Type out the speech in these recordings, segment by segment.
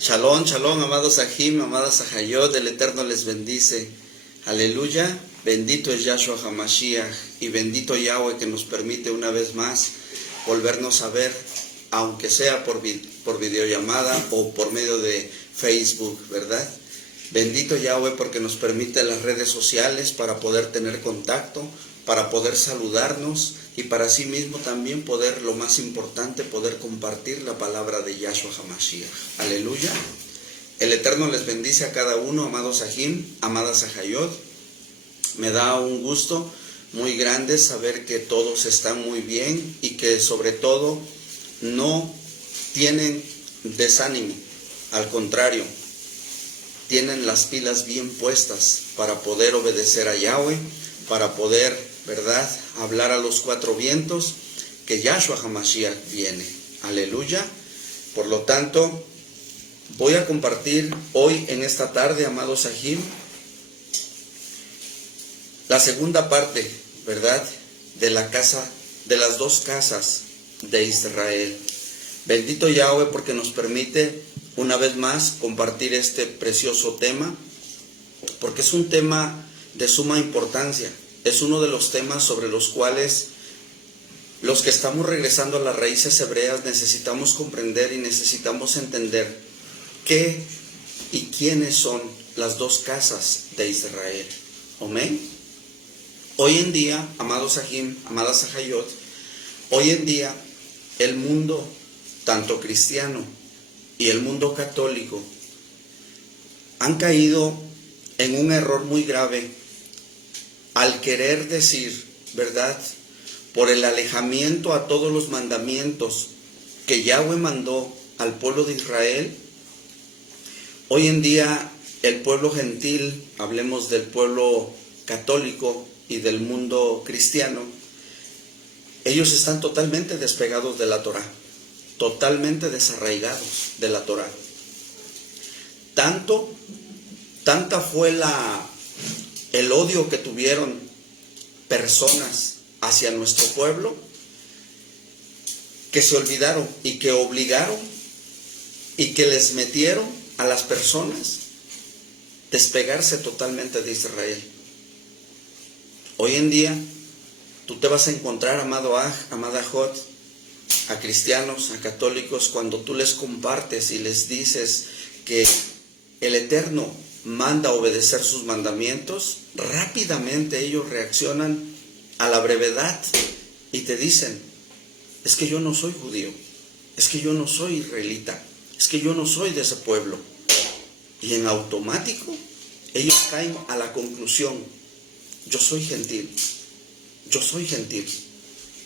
Shalom, shalom, amados Ajim, amadas Ajayot, el Eterno les bendice. Aleluya, bendito es Yahshua HaMashiach y bendito Yahweh que nos permite una vez más volvernos a ver, aunque sea por videollamada o por medio de Facebook, ¿verdad? Bendito Yahweh porque nos permite las redes sociales para poder tener contacto, para poder saludarnos y para así mismo también poder, lo más importante, poder compartir la palabra de Yahshua HaMashiach. Aleluya. El Eterno les bendice a cada uno, amados Ajim, amadas Ajayot. Me da un gusto muy grande saber que todos están muy bien y que sobre todo no tienen desánimo. Al contrario, tienen las pilas bien puestas para poder obedecer a Yahweh, para poder, ¿verdad?, hablar a los cuatro vientos que Yahshua HaMashiach viene. Aleluya. Por lo tanto, voy a compartir hoy en esta tarde, amados Ajim, la segunda parte, ¿verdad?, de la casa, de las dos casas de Israel. Bendito Yahweh porque nos permite una vez más compartir este precioso tema, porque es un tema de suma importancia. Es uno de los temas sobre los cuales los que estamos regresando a las raíces hebreas necesitamos comprender y necesitamos entender qué y quiénes son las dos casas de Israel. Amén. Hoy en día, amados Ajim, amadas Ajayot, hoy en día el mundo, tanto cristiano y el mundo católico, han caído en un error muy grave al querer decir, ¿verdad?, por el alejamiento a todos los mandamientos que Yahweh mandó al pueblo de Israel. Hoy en día el pueblo gentil, hablemos del pueblo católico y del mundo cristiano, ellos están totalmente despegados de la Torá, totalmente desarraigados de la Torá. Tanta fue el odio que tuvieron personas hacia nuestro pueblo, que se olvidaron y que obligaron y que les metieron a las personas despegarse totalmente de Israel. Hoy en día tú te vas a encontrar, amado Aj, amada Jot, a cristianos, a católicos, cuando tú les compartes y les dices que el Eterno manda obedecer sus mandamientos, rápidamente ellos reaccionan a la brevedad y te dicen: es que yo no soy judío, es que yo no soy israelita, es que yo no soy de ese pueblo. Y en automático ellos caen a la conclusión: yo soy gentil, yo soy gentil.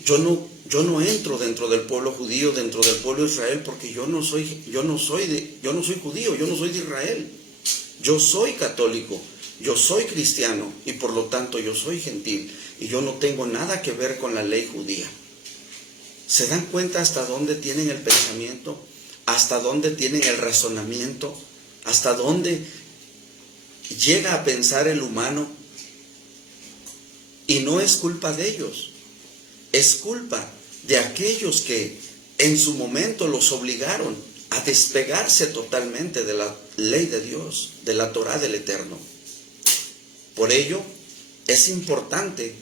Yo no entro dentro del pueblo judío, dentro del pueblo de Israel, porque yo no soy judío, yo no soy de Israel. Yo soy católico, yo soy cristiano y por lo tanto yo soy gentil y yo no tengo nada que ver con la ley judía. ¿Se dan cuenta hasta dónde tienen el pensamiento? ¿Hasta dónde tienen el razonamiento? ¿Hasta dónde llega a pensar el humano? Y no es culpa de ellos, es culpa de aquellos que en su momento los obligaron a despegarse totalmente de la ley de Dios, de la Torá del Eterno. Por ello, es importante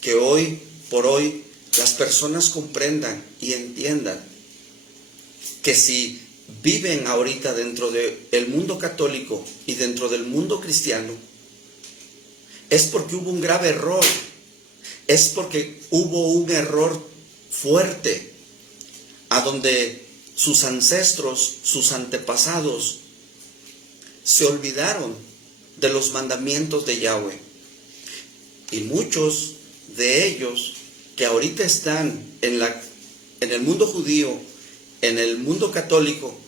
que hoy por hoy las personas comprendan y entiendan que si viven ahorita dentro del mundo católico y dentro del mundo cristiano, es porque hubo un grave error, es porque hubo un error fuerte, a donde sus ancestros, sus antepasados, se olvidaron de los mandamientos de Yahweh. Y muchos de ellos que ahorita están en el mundo judío, en el mundo católico,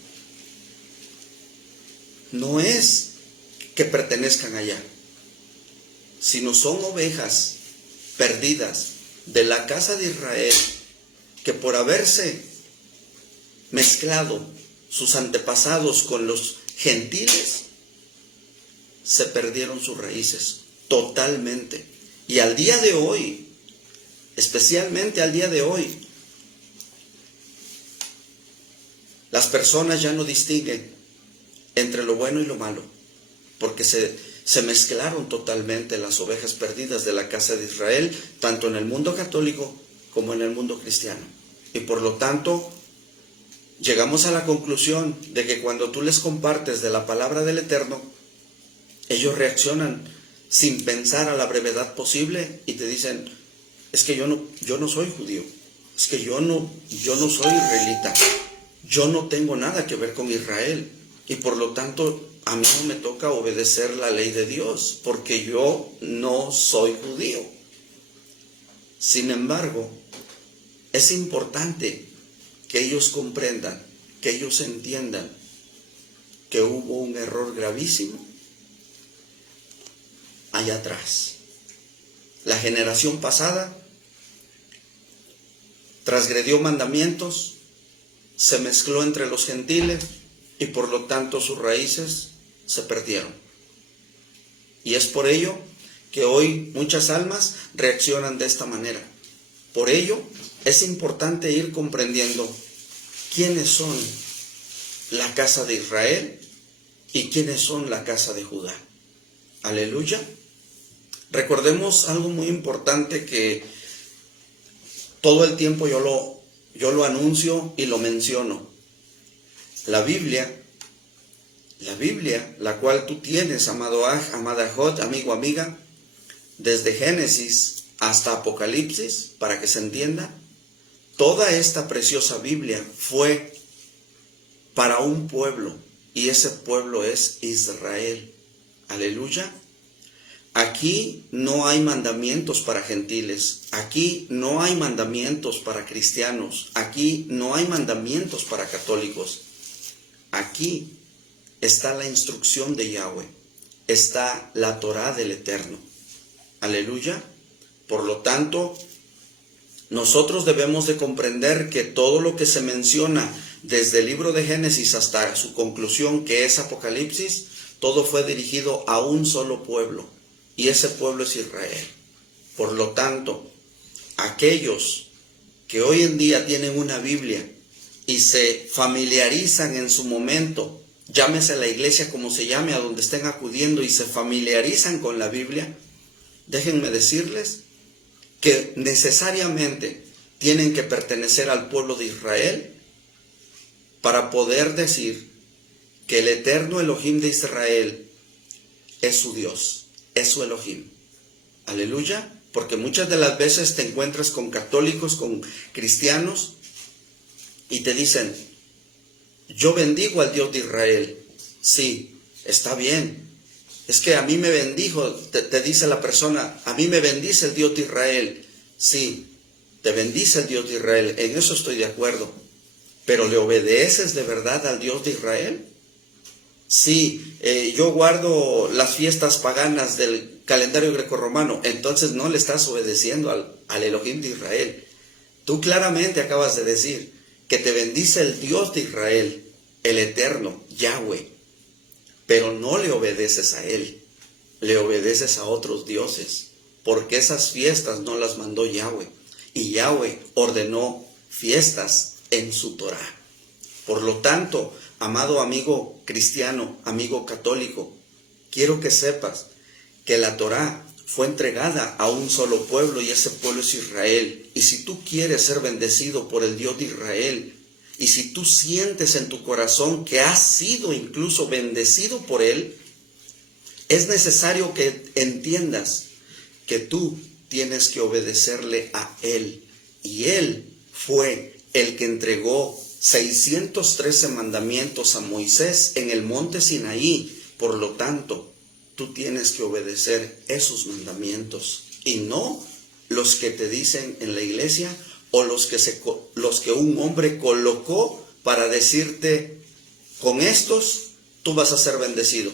no es que pertenezcan allá, sino son ovejas perdidas de la casa de Israel, que por haberse mezclado sus antepasados con los gentiles, se perdieron sus raíces totalmente. Y al día de hoy, especialmente al día de hoy, las personas ya no distinguen entre lo bueno y lo malo, porque se mezclaron totalmente las ovejas perdidas de la casa de Israel, tanto en el mundo católico como en el mundo cristiano. Y por lo tanto, llegamos a la conclusión de que cuando tú les compartes de la palabra del Eterno, ellos reaccionan sin pensar a la brevedad posible y te dicen: es que yo no soy judío, es que yo no soy israelita, yo no tengo nada que ver con Israel, y por lo tanto a mí no me toca obedecer la ley de Dios, porque yo no soy judío. Sin embargo, es importante que ellos comprendan, que ellos entiendan que hubo un error gravísimo allá atrás. La generación pasada transgredió mandamientos, se mezcló entre los gentiles y por lo tanto sus raíces se perdieron. Y es por ello que hoy muchas almas reaccionan de esta manera. Por ello es importante ir comprendiendo quiénes son la casa de Israel y quiénes son la casa de Judá. Aleluya. Recordemos algo muy importante que todo el tiempo yo lo anuncio y lo menciono. La Biblia, la cual tú tienes, amado Aj, amada Jot, amigo, amiga, desde Génesis hasta Apocalipsis, para que se entienda, toda esta preciosa Biblia fue para un pueblo, y ese pueblo es Israel. Aleluya. Aquí no hay mandamientos para gentiles, aquí no hay mandamientos para cristianos, aquí no hay mandamientos para católicos. Aquí está la instrucción de Yahweh, está la Torá del Eterno. Aleluya. Por lo tanto, nosotros debemos de comprender que todo lo que se menciona desde el libro de Génesis hasta su conclusión, que es Apocalipsis, todo fue dirigido a un solo pueblo, y ese pueblo es Israel. Por lo tanto, aquellos que hoy en día tienen una Biblia y se familiarizan en su momento, llámese la iglesia como se llame, a donde estén acudiendo, y se familiarizan con la Biblia, déjenme decirles que necesariamente tienen que pertenecer al pueblo de Israel para poder decir que el eterno Elohim de Israel es su Dios, es su Elohim. Aleluya. Porque muchas de las veces te encuentras con católicos, con cristianos, y te dicen: yo bendigo al Dios de Israel. Sí, está bien. Es que a mí me bendijo, te dice la persona, a mí me bendice el Dios de Israel. Sí, te bendice el Dios de Israel, en eso estoy de acuerdo. ¿Pero le obedeces de verdad al Dios de Israel? Sí, yo guardo las fiestas paganas del calendario grecorromano, entonces no le estás obedeciendo al Elohim de Israel. Tú claramente acabas de decir que te bendice el Dios de Israel, el eterno, Yahweh, pero no le obedeces a Él, le obedeces a otros dioses, porque esas fiestas no las mandó Yahweh, y Yahweh ordenó fiestas en su Torá. Por lo tanto, amado amigo cristiano, amigo católico, quiero que sepas que la Torá fue entregada a un solo pueblo, y ese pueblo es Israel. Y si tú quieres ser bendecido por el Dios de Israel, y si tú sientes en tu corazón que has sido incluso bendecido por Él, es necesario que entiendas que tú tienes que obedecerle a Él. Y Él fue el que entregó 613 mandamientos a Moisés en el monte Sinaí. Por lo tanto, tú tienes que obedecer esos mandamientos, y no los que te dicen en la iglesia, o los que un hombre colocó para decirte: con estos tú vas a ser bendecido,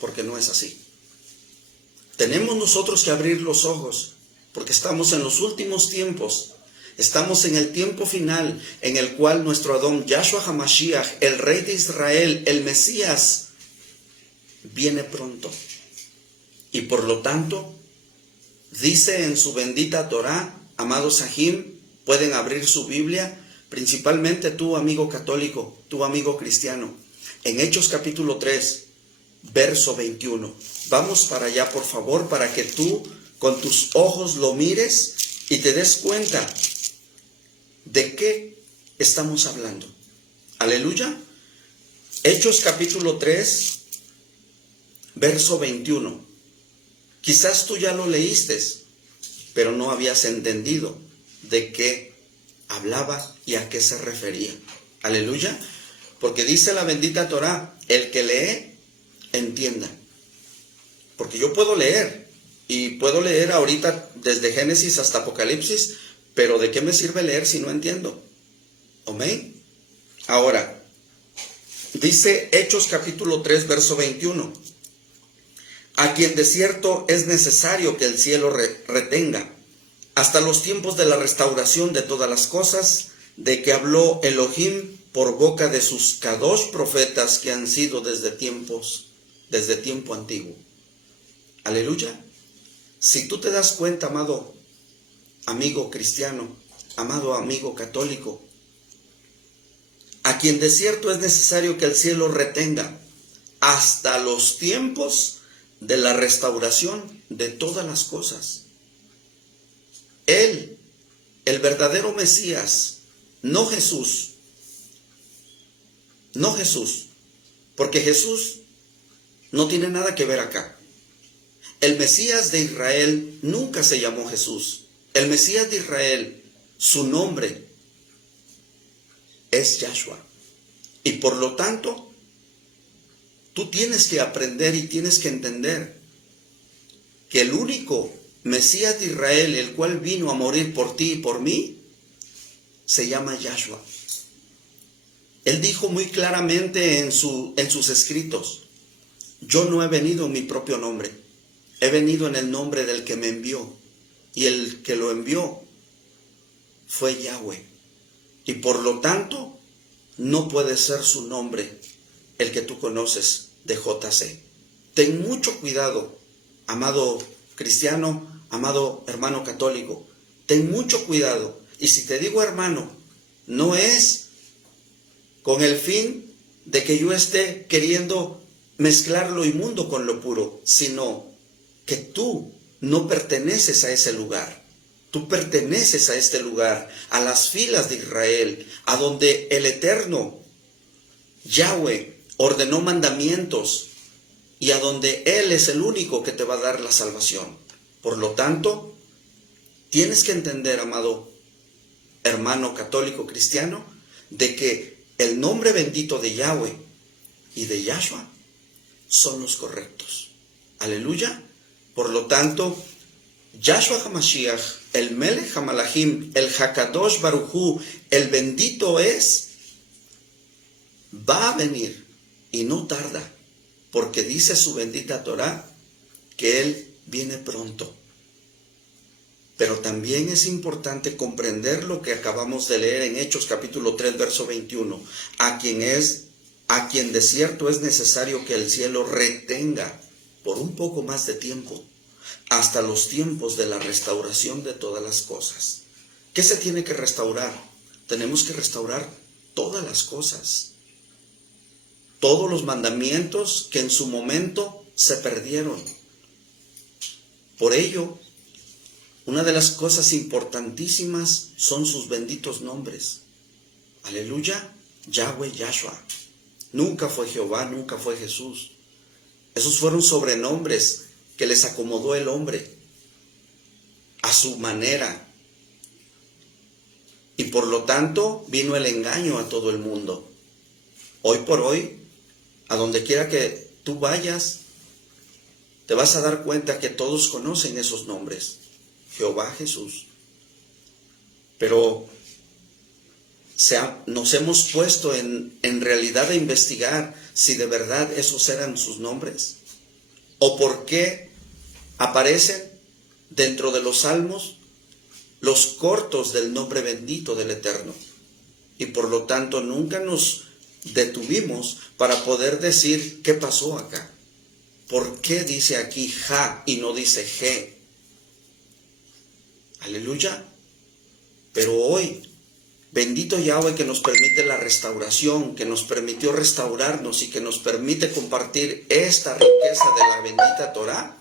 porque no es así. Tenemos nosotros que abrir los ojos, porque estamos en los últimos tiempos. Estamos en el tiempo final, en el cual nuestro Adón, Yahshua HaMashiach, el Rey de Israel, el Mesías, viene pronto. Y por lo tanto, dice en su bendita Torá, amados Sahim, pueden abrir su Biblia, principalmente tú, amigo católico, tú, amigo cristiano. en Hechos capítulo 3, verso 21. Vamos para allá, por favor, para que tú con tus ojos lo mires y te des cuenta de qué estamos hablando. Aleluya. Hechos capítulo 3, verso 21. Quizás tú ya lo leíste, pero no habías entendido de qué hablaba y a qué se refería. Aleluya. Porque dice la bendita Torá, el que lee, entienda. Porque yo puedo leer, y puedo leer ahorita desde Génesis hasta Apocalipsis, pero ¿de qué me sirve leer si no entiendo? Amén. Ahora, dice Hechos capítulo 3, verso 21. A quien de cierto es necesario que el cielo retenga, hasta los tiempos de la restauración de todas las cosas, de que habló Elohim por boca de sus Kadosh profetas que han sido desde tiempo antiguo. Aleluya. Si tú te das cuenta, amado amigo cristiano, amado amigo católico, a quien de cierto es necesario que el cielo retenga hasta los tiempos de la restauración de todas las cosas. Él, el verdadero Mesías, no Jesús, porque Jesús no tiene nada que ver acá. El Mesías de Israel nunca se llamó Jesús. El Mesías de Israel, su nombre es Yahshua. Y por lo tanto, tú tienes que aprender y tienes que entender que el único Mesías de Israel, el cual vino a morir por ti y por mí, se llama Yahshua. Él dijo muy claramente en sus escritos, yo no he venido en mi propio nombre, he venido en el nombre del que me envió, y el que lo envió fue Yahweh. Y por lo tanto, no puede ser su nombre el que tú conoces de JC. Ten mucho cuidado, amado cristiano, amado hermano católico. Ten mucho cuidado. Y si te digo hermano, no es con el fin de que yo esté queriendo mezclar lo inmundo con lo puro, sino que tú no perteneces a ese lugar. Tú perteneces a este lugar, a las filas de Israel, a donde el Eterno, Yahweh, ordenó mandamientos y a donde Él es el único que te va a dar la salvación. Por lo tanto, tienes que entender, amado hermano católico cristiano, de que el nombre bendito de Yahweh y de Yahshua son los correctos. Aleluya. Por lo tanto, Yahshua HaMashiach, el Melech HaMalachim, el Hakadosh Barujú, el bendito es, va a venir y no tarda, porque dice su bendita Torá que Él viene pronto. Pero también es importante comprender lo que acabamos de leer en Hechos capítulo 3, verso 21. A quien de cierto es necesario que el cielo retenga por un poco más de tiempo, hasta los tiempos de la restauración de todas las cosas. ¿Qué se tiene que restaurar? Tenemos que restaurar todas las cosas. Todos los mandamientos que en su momento se perdieron. Por ello, una de las cosas importantísimas son sus benditos nombres. Aleluya, Yahweh, Yahshua. Nunca fue Jehová, nunca fue Jesús. Esos fueron sobrenombres que les acomodó el hombre a su manera. Y por lo tanto vino el engaño a todo el mundo. Hoy por hoy, a donde quiera que tú vayas, te vas a dar cuenta que todos conocen esos nombres. Jehová, Jesús. Pero nos hemos puesto en realidad a investigar si de verdad esos eran sus nombres. ¿O por qué aparecen dentro de los salmos los cortos del nombre bendito del Eterno? Y por lo tanto nunca nos detuvimos para poder decir qué pasó acá. ¿Por qué dice aquí Ja y no dice G? Aleluya. Pero hoy Bendito Yahweh que nos permite la restauración, que nos permitió restaurarnos y que nos permite compartir esta riqueza de la bendita Torah.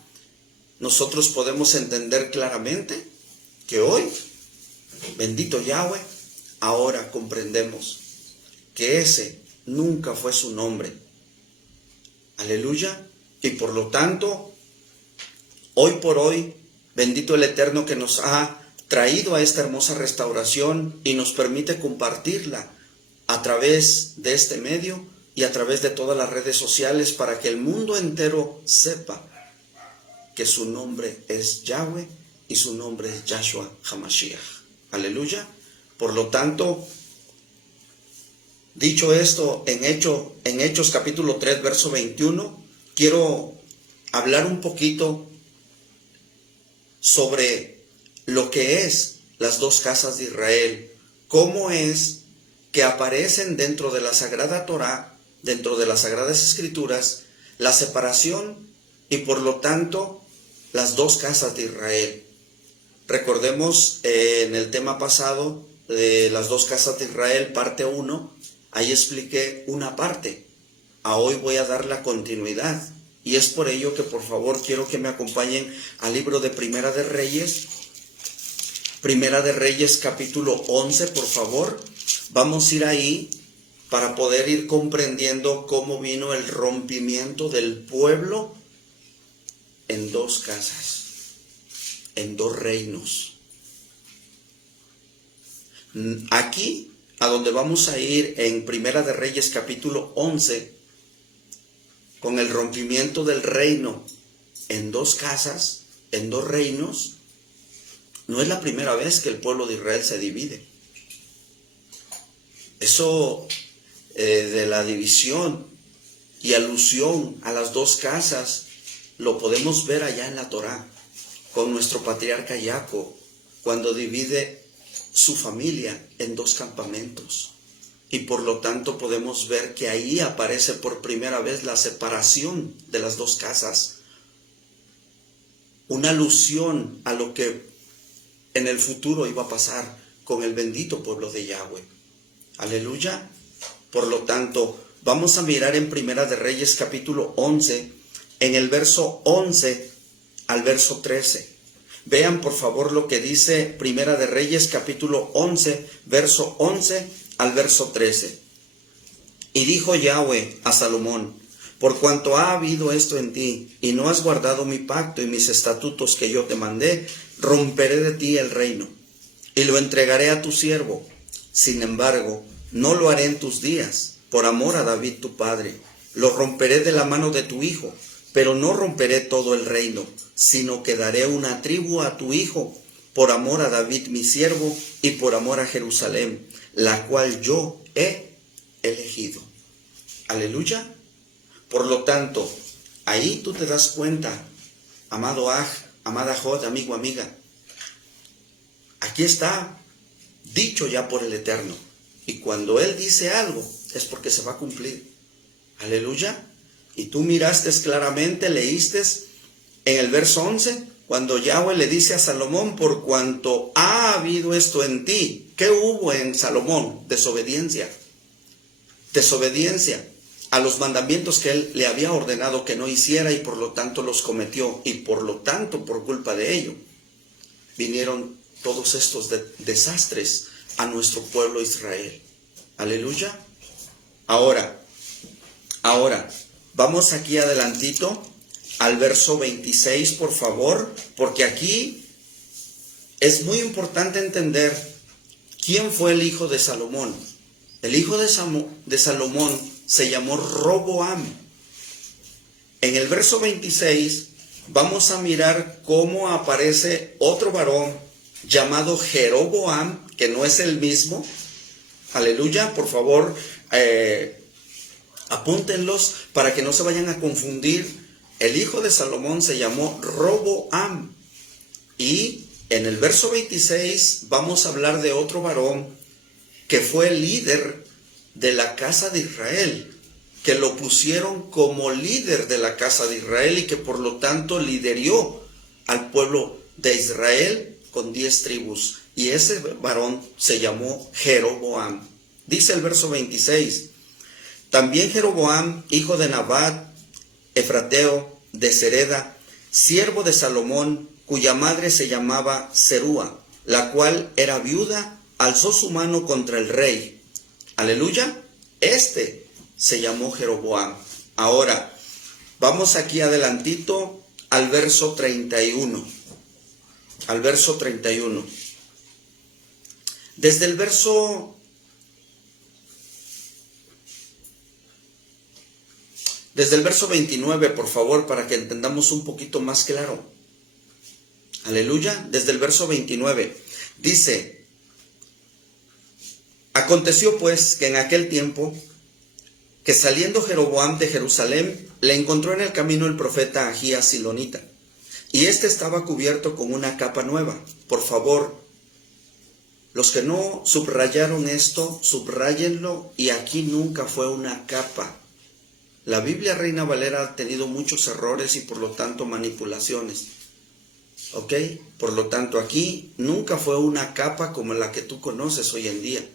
Nosotros podemos entender claramente que hoy, bendito Yahweh, ahora comprendemos que ese nunca fue su nombre. Aleluya. Y por lo tanto, hoy por hoy, bendito el Eterno que nos ha traído a esta hermosa restauración y nos permite compartirla a través de este medio y a través de todas las redes sociales para que el mundo entero sepa que su nombre es Yahweh y su nombre es Yahshua HaMashiach. Aleluya. Por lo tanto, dicho esto, en Hechos capítulo 3, verso 21, quiero hablar un poquito sobre lo que es las dos casas de Israel, cómo es que aparecen dentro de la Sagrada Torah, dentro de las Sagradas Escrituras, la separación y por lo tanto las dos casas de Israel. Recordemos en el tema pasado de las dos casas de Israel, parte 1, ahí expliqué una parte. A hoy voy a dar la continuidad. Y es por ello que por favor quiero que me acompañen al libro de Primera de Reyes. Primera de Reyes capítulo 11, por favor. Vamos a ir ahí para poder ir comprendiendo cómo vino el rompimiento del pueblo en dos casas, en dos reinos. Aquí, a donde vamos a ir en Primera de Reyes capítulo 11, con el rompimiento del reino en dos casas, en dos reinos, no es la primera vez que el pueblo de Israel se divide. Eso de la división y alusión a las dos casas lo podemos ver allá en la Torá, con nuestro patriarca Jacob, cuando divide su familia en dos campamentos. Y por lo tanto podemos ver que ahí aparece por primera vez la separación de las dos casas. Una alusión a lo que en el futuro iba a pasar con el bendito pueblo de Yahweh. Aleluya. Por lo tanto, vamos a mirar en Primera de Reyes capítulo 11, en el verso 11 al verso 13. Vean por favor lo que dice Primera de Reyes capítulo 11, verso 11 al verso 13. Y dijo Yahweh a Salomón: por cuanto ha habido esto en ti, y no has guardado mi pacto y mis estatutos que yo te mandé, romperé de ti el reino, y lo entregaré a tu siervo. Sin embargo, no lo haré en tus días, por amor a David tu padre. Lo romperé de la mano de tu hijo, pero no romperé todo el reino, sino que daré una tribu a tu hijo, por amor a David mi siervo, y por amor a Jerusalén, la cual yo he elegido. Aleluya. Por lo tanto, ahí tú te das cuenta, amado Aj, amada Jod, amigo, amiga. Aquí está dicho ya por el Eterno. Y cuando Él dice algo, es porque se va a cumplir. Aleluya. Y tú miraste claramente, leíste en el verso 11, cuando Yahweh le dice a Salomón: por cuanto ha habido esto en ti. ¿Qué hubo en Salomón? Desobediencia. Desobediencia a los mandamientos que él le había ordenado que no hiciera, y por lo tanto los cometió, y por lo tanto por culpa de ello vinieron todos estos desastres a nuestro pueblo Israel. Aleluya. Ahora vamos aquí adelantito al verso 26, por favor, porque aquí es muy importante entender quién fue el hijo de Salomón. El hijo de Salomón se llamó Roboam. En el verso 26 vamos a mirar cómo aparece otro varón llamado Jeroboam, que no es el mismo. Aleluya, por favor, apúntenlos para que no se vayan a confundir. El hijo de Salomón se llamó Roboam. Y en el verso 26 vamos a hablar de otro varón que fue el líder de la casa de Israel, que lo pusieron como líder de la casa de Israel y que por lo tanto lideró al pueblo de Israel con 10 tribus. y ese varón se llamó Jeroboam. Dice el verso 26, también Jeroboam, hijo de Nabat, efrateo de Sereda, siervo de Salomón, cuya madre se llamaba Serúa, la cual era viuda, alzó su mano contra el rey. Aleluya. Este se llamó Jeroboam. Ahora, vamos aquí adelantito al verso 31. Al verso 31. Desde el verso 29, por favor, para que entendamos un poquito más claro. Aleluya. Desde el verso 29. Dice, aconteció pues que en aquel tiempo, que saliendo Jeroboam de Jerusalén, le encontró en el camino el profeta Ahías silonita, y éste estaba cubierto con una capa nueva. Por favor, los que no subrayaron esto, subrayenlo, y aquí nunca fue una capa. La Biblia Reina Valera ha tenido muchos errores y por lo tanto manipulaciones. ¿Ok? Por lo tanto, aquí nunca fue una capa como la que tú conoces hoy en día.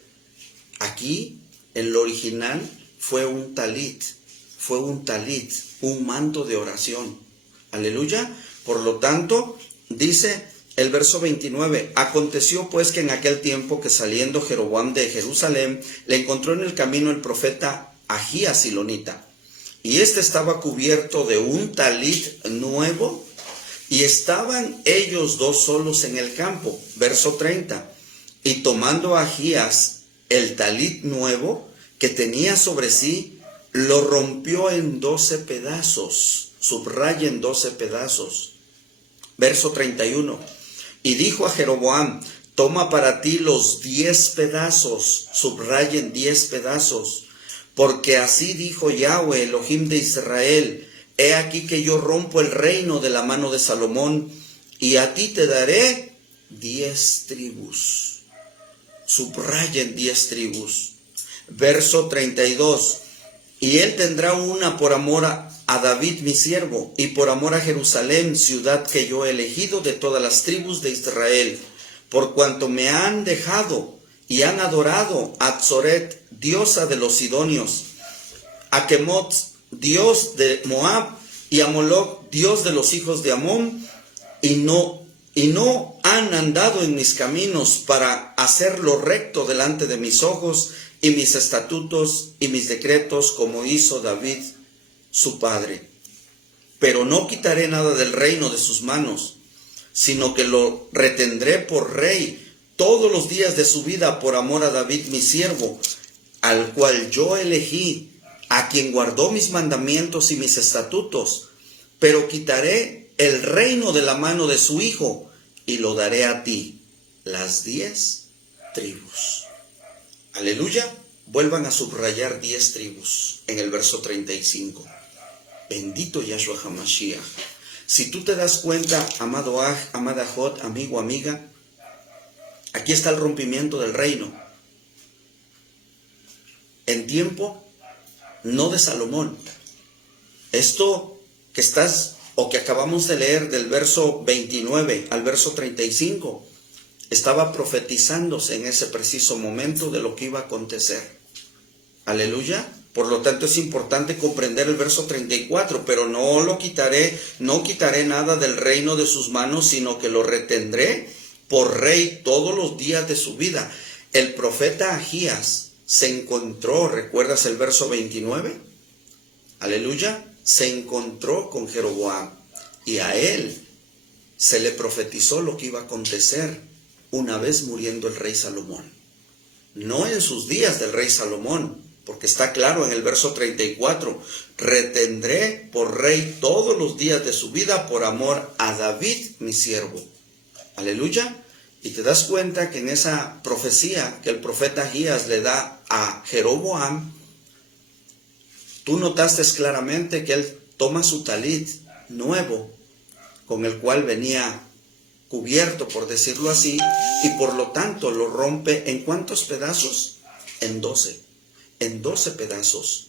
Aquí, en lo original, fue un talit, un manto de oración. Aleluya. Por lo tanto, dice el verso 29, aconteció pues que en aquel tiempo que saliendo Jeroboam de Jerusalén, le encontró en el camino el profeta Ahías silonita, y éste estaba cubierto de un talit nuevo, y estaban ellos dos solos en el campo. Verso 30, y tomando Ahías el talit nuevo que tenía sobre sí, lo rompió en 12 pedazos. Subrayen 12 pedazos. Verso 31. Y dijo a Jeroboam, toma para ti los 10 pedazos. Subrayen 10 pedazos. Porque así dijo Yahweh, Elohim de Israel, he aquí que yo rompo el reino de la mano de Salomón, y a ti te daré 10 tribus. Subrayen 10 tribus. Verso 32. Y él tendrá una por amor a David mi siervo, y por amor a Jerusalén, ciudad que yo he elegido de todas las tribus de Israel, por cuanto me han dejado y han adorado a Tzoret, diosa de los sidonios, a Kemot, dios de Moab, y a Moloc, dios de los hijos de Amón, y no han andado en mis caminos para hacer lo recto delante de mis ojos, y mis estatutos y mis decretos, como hizo David su padre. Pero no quitaré nada del reino de sus manos, sino que lo retendré por rey todos los días de su vida, por amor a David mi siervo, al cual yo elegí, a quien guardó mis mandamientos y mis estatutos. Pero quitaré el reino de la mano de su hijo, y lo daré a ti, las 10 tribus. Aleluya. Vuelvan a subrayar 10 tribus en el verso 35. Bendito Yahshua HaMashiach. Si tú te das cuenta, amado Aj, amada Jot, amigo, amiga, aquí está el rompimiento del reino. En tiempo no de Salomón. Esto que estás o que acabamos de leer del verso 29 al verso 35 estaba profetizándose en ese preciso momento de lo que iba a acontecer. Aleluya. Por lo tanto es importante comprender el verso 34, pero no quitaré nada del reino de sus manos, sino que lo retendré por rey todos los días de su vida. El profeta Ahías se encontró, ¿recuerdas el verso 29? Aleluya. Se encontró con Jeroboam y a él se le profetizó lo que iba a acontecer una vez muriendo el rey Salomón. No en sus días del rey Salomón, porque está claro en el verso 34, retendré por rey todos los días de su vida por amor a David mi siervo. Aleluya. Y te das cuenta que en esa profecía que el profeta Ahías le da a Jeroboam, tú notaste claramente que él toma su talit nuevo, con el cual venía cubierto, por decirlo así, y por lo tanto lo rompe ¿en cuántos pedazos? En 12. En 12 pedazos,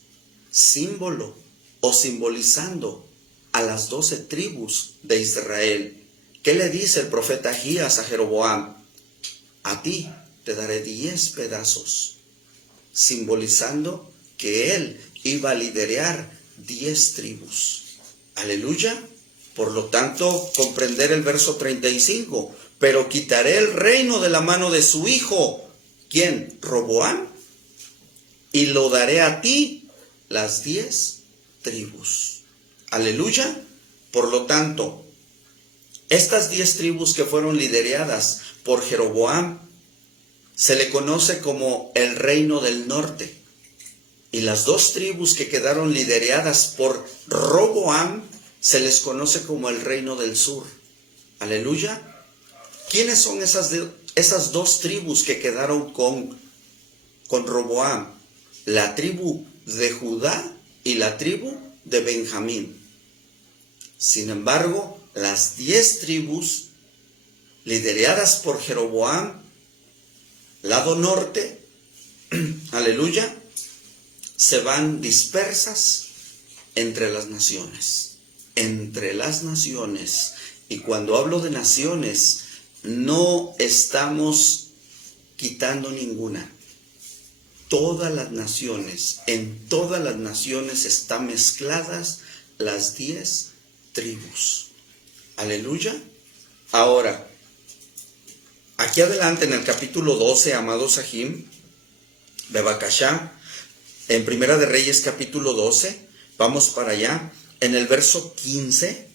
símbolo o simbolizando a las 12 tribus de Israel. ¿Qué le dice el profeta Ahías a Jeroboam? a ti te daré 10 pedazos, simbolizando que él iba a liderar 10 tribus. Aleluya. Por lo tanto, comprender el verso 35. Pero quitaré el reino de la mano de su hijo. ¿Quién? Roboam. Y lo daré a ti las 10 tribus. Aleluya. Por lo tanto, estas 10 tribus que fueron lideradas por Jeroboam se le conoce como el reino del norte. Y las 2 tribus que quedaron lideradas por Roboam se les conoce como el reino del sur. Aleluya. ¿Quiénes son esas 2 tribus que quedaron con Roboam? La tribu de Judá y la tribu de Benjamín. Sin embargo, las 10 tribus lideradas por Jeroboam, lado norte, aleluya, se van dispersas entre las naciones. Entre las naciones. Y cuando hablo de naciones, no estamos quitando ninguna. Todas las naciones, en todas las naciones están mezcladas las 10 tribus. Aleluya. Ahora, aquí adelante en el capítulo 12, amados Sahim, Bebakashá, en Primera de Reyes capítulo 12, vamos para allá, en el verso 15,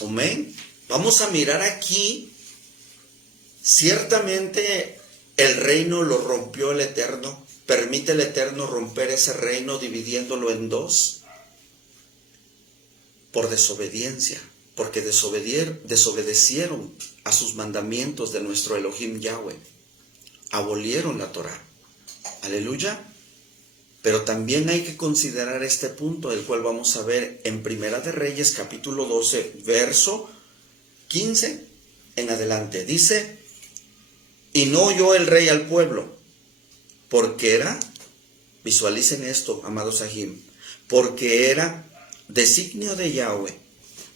amén, vamos a mirar aquí, ciertamente el reino lo rompió el Eterno, permite el Eterno romper ese reino dividiéndolo en 2, por desobediencia, porque desobedecieron a sus mandamientos de nuestro Elohim Yahweh, abolieron la Torah, aleluya. Pero también hay que considerar este punto, el cual vamos a ver en Primera de Reyes, capítulo 12, verso 15 en adelante. Dice, y no oyó el rey al pueblo, porque era, visualicen esto, amados Sahim, porque era designio de Yahweh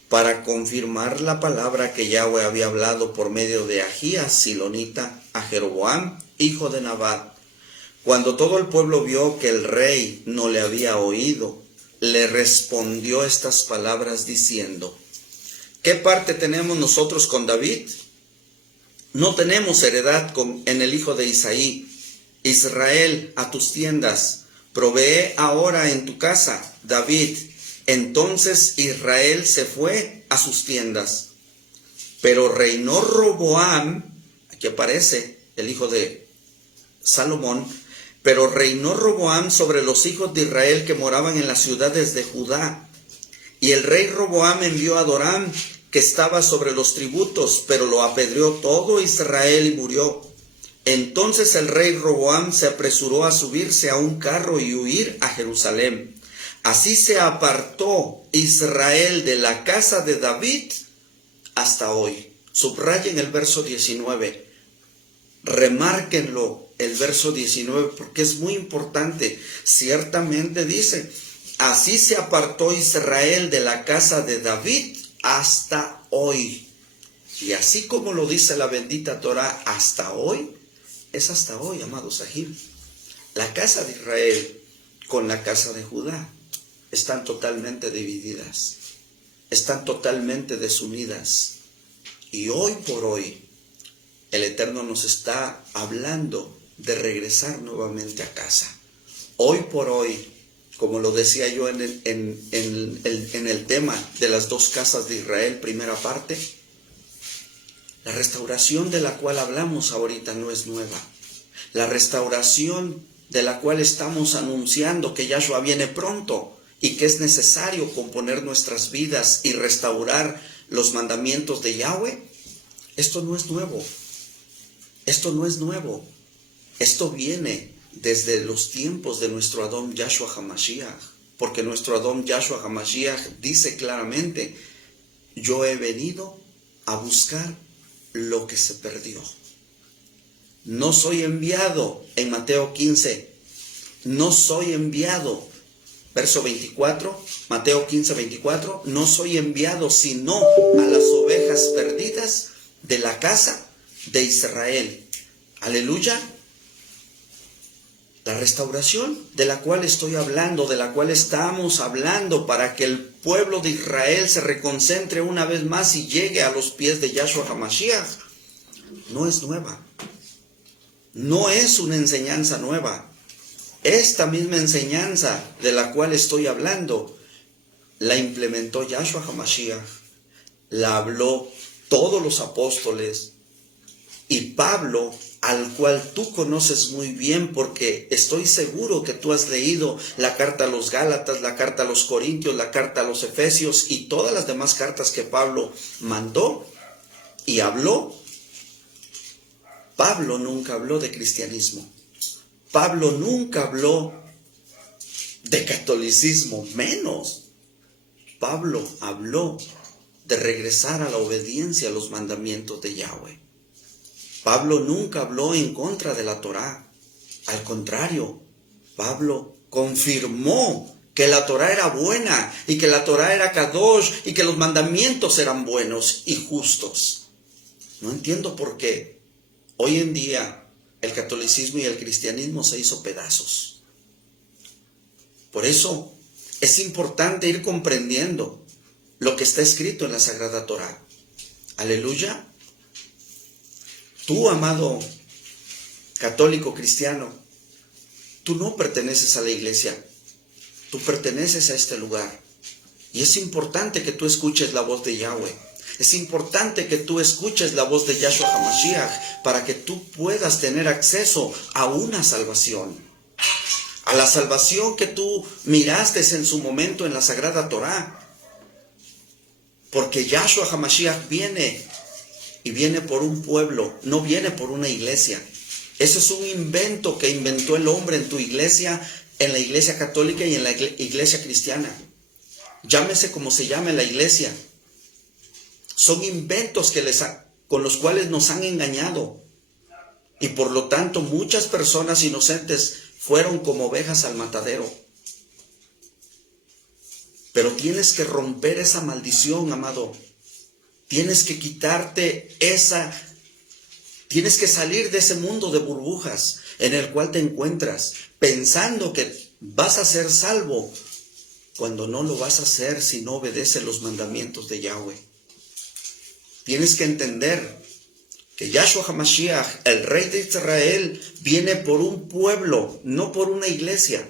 para confirmar la palabra que Yahweh había hablado por medio de Ahías Silonita a Jeroboam, hijo de Nabat. Cuando todo el pueblo vio que el rey no le había oído, le respondió estas palabras diciendo, ¿qué parte tenemos nosotros con David? No tenemos heredad en el hijo de Isaí. Israel, a tus tiendas, provee ahora en tu casa, David. Entonces Israel se fue a sus tiendas. Pero reinó Roboam, aquí aparece el hijo de Salomón, pero reinó Roboam sobre los hijos de Israel que moraban en las ciudades de Judá. Y el rey Roboam envió a Doram, que estaba sobre los tributos, pero lo apedreó todo Israel y murió. Entonces el rey Roboam se apresuró a subirse a un carro y huir a Jerusalén. Así se apartó Israel de la casa de David hasta hoy. Subrayen el verso 19. Remárquenlo, el verso 19, porque es muy importante. Ciertamente dice, así se apartó Israel de la casa de David hasta hoy. Y así como lo dice la bendita Torah, hasta hoy, es hasta hoy, amados Sahim. La casa de Israel con la casa de Judá están totalmente divididas, están totalmente desunidas. Y hoy por hoy, el Eterno nos está hablando de regresar nuevamente a casa. Hoy por hoy, como lo decía yo en el tema de las 2 casas de Israel, primera parte, la restauración de la cual hablamos ahorita no es nueva. La restauración de la cual estamos anunciando que Yahshua viene pronto y que es necesario componer nuestras vidas y restaurar los mandamientos de Yahweh, esto no es nuevo. Esto no es nuevo. Esto viene desde los tiempos de nuestro Adón Yahshua HaMashiach, porque nuestro Adón Yahshua HaMashiach dice claramente, yo he venido a buscar lo que se perdió. No soy enviado, en Mateo 15, no soy enviado, verso 24, Mateo 15, 24, no soy enviado sino a las ovejas perdidas de la casa de Israel. Aleluya. La restauración de la cual estoy hablando, de la cual estamos hablando, para que el pueblo de Israel se reconcentre una vez más y llegue a los pies de Yahshua HaMashiach, no es nueva. No es una enseñanza nueva. Esta misma enseñanza de la cual estoy hablando, la implementó Yahshua HaMashiach, la habló todos los apóstoles, y Pablo, al cual tú conoces muy bien, porque estoy seguro que tú has leído la carta a los Gálatas, la carta a los Corintios, la carta a los Efesios y todas las demás cartas que Pablo mandó y habló. Pablo nunca habló de cristianismo. Pablo nunca habló de catolicismo, menos. Pablo habló de regresar a la obediencia a los mandamientos de Yahweh. Pablo nunca habló en contra de la Torá. Al contrario, Pablo confirmó que la Torá era buena y que la Torá era kadosh y que los mandamientos eran buenos y justos. No entiendo por qué hoy en día el catolicismo y el cristianismo se hizo pedazos. Por eso es importante ir comprendiendo lo que está escrito en la Sagrada Torá. Aleluya. Tú, amado católico cristiano, tú no perteneces a la iglesia, tú perteneces a este lugar. Y es importante que tú escuches la voz de Yahweh. Es importante que tú escuches la voz de Yahshua HaMashiach para que tú puedas tener acceso a una salvación. A la salvación que tú miraste en su momento en la Sagrada Torá. Porque Yahshua HaMashiach viene y viene por un pueblo, no viene por una iglesia. Ese es un invento que inventó el hombre en tu iglesia, en la iglesia católica y en la iglesia cristiana. Llámese como se llame la iglesia. Son inventos con los cuales nos han engañado. Y por lo tanto muchas personas inocentes fueron como ovejas al matadero. Pero tienes que romper esa maldición, amado. Tienes que quitarte tienes que salir de ese mundo de burbujas en el cual te encuentras, pensando que vas a ser salvo, cuando no lo vas a hacer si no obedeces los mandamientos de Yahweh. Tienes que entender que Yahshua HaMashiach, el Rey de Israel, viene por un pueblo, no por una iglesia.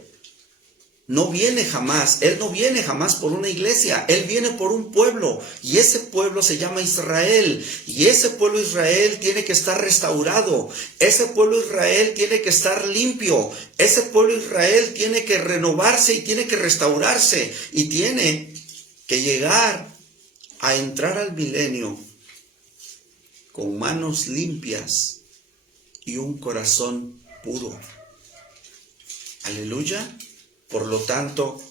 No viene jamás, Él no viene jamás por una iglesia, Él viene por un pueblo, y ese pueblo se llama Israel, y ese pueblo Israel tiene que estar restaurado, ese pueblo Israel tiene que estar limpio, ese pueblo Israel tiene que renovarse y tiene que restaurarse, y tiene que llegar a entrar al milenio con manos limpias y un corazón puro. Aleluya. Por lo tanto,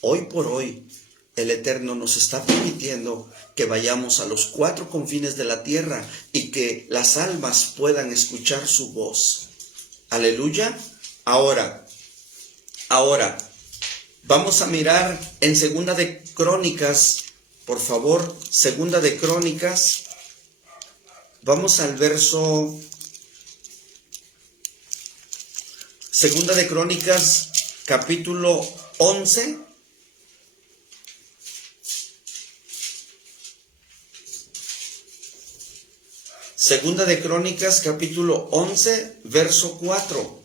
hoy por hoy, el Eterno nos está permitiendo que vayamos a los 4 confines de la tierra y que las almas puedan escuchar su voz. Aleluya. Ahora, vamos a mirar en Segunda de Crónicas, por favor, Segunda de Crónicas. Vamos al verso, Segunda de Crónicas, capítulo 11. Segunda de Crónicas, capítulo 11, verso 4.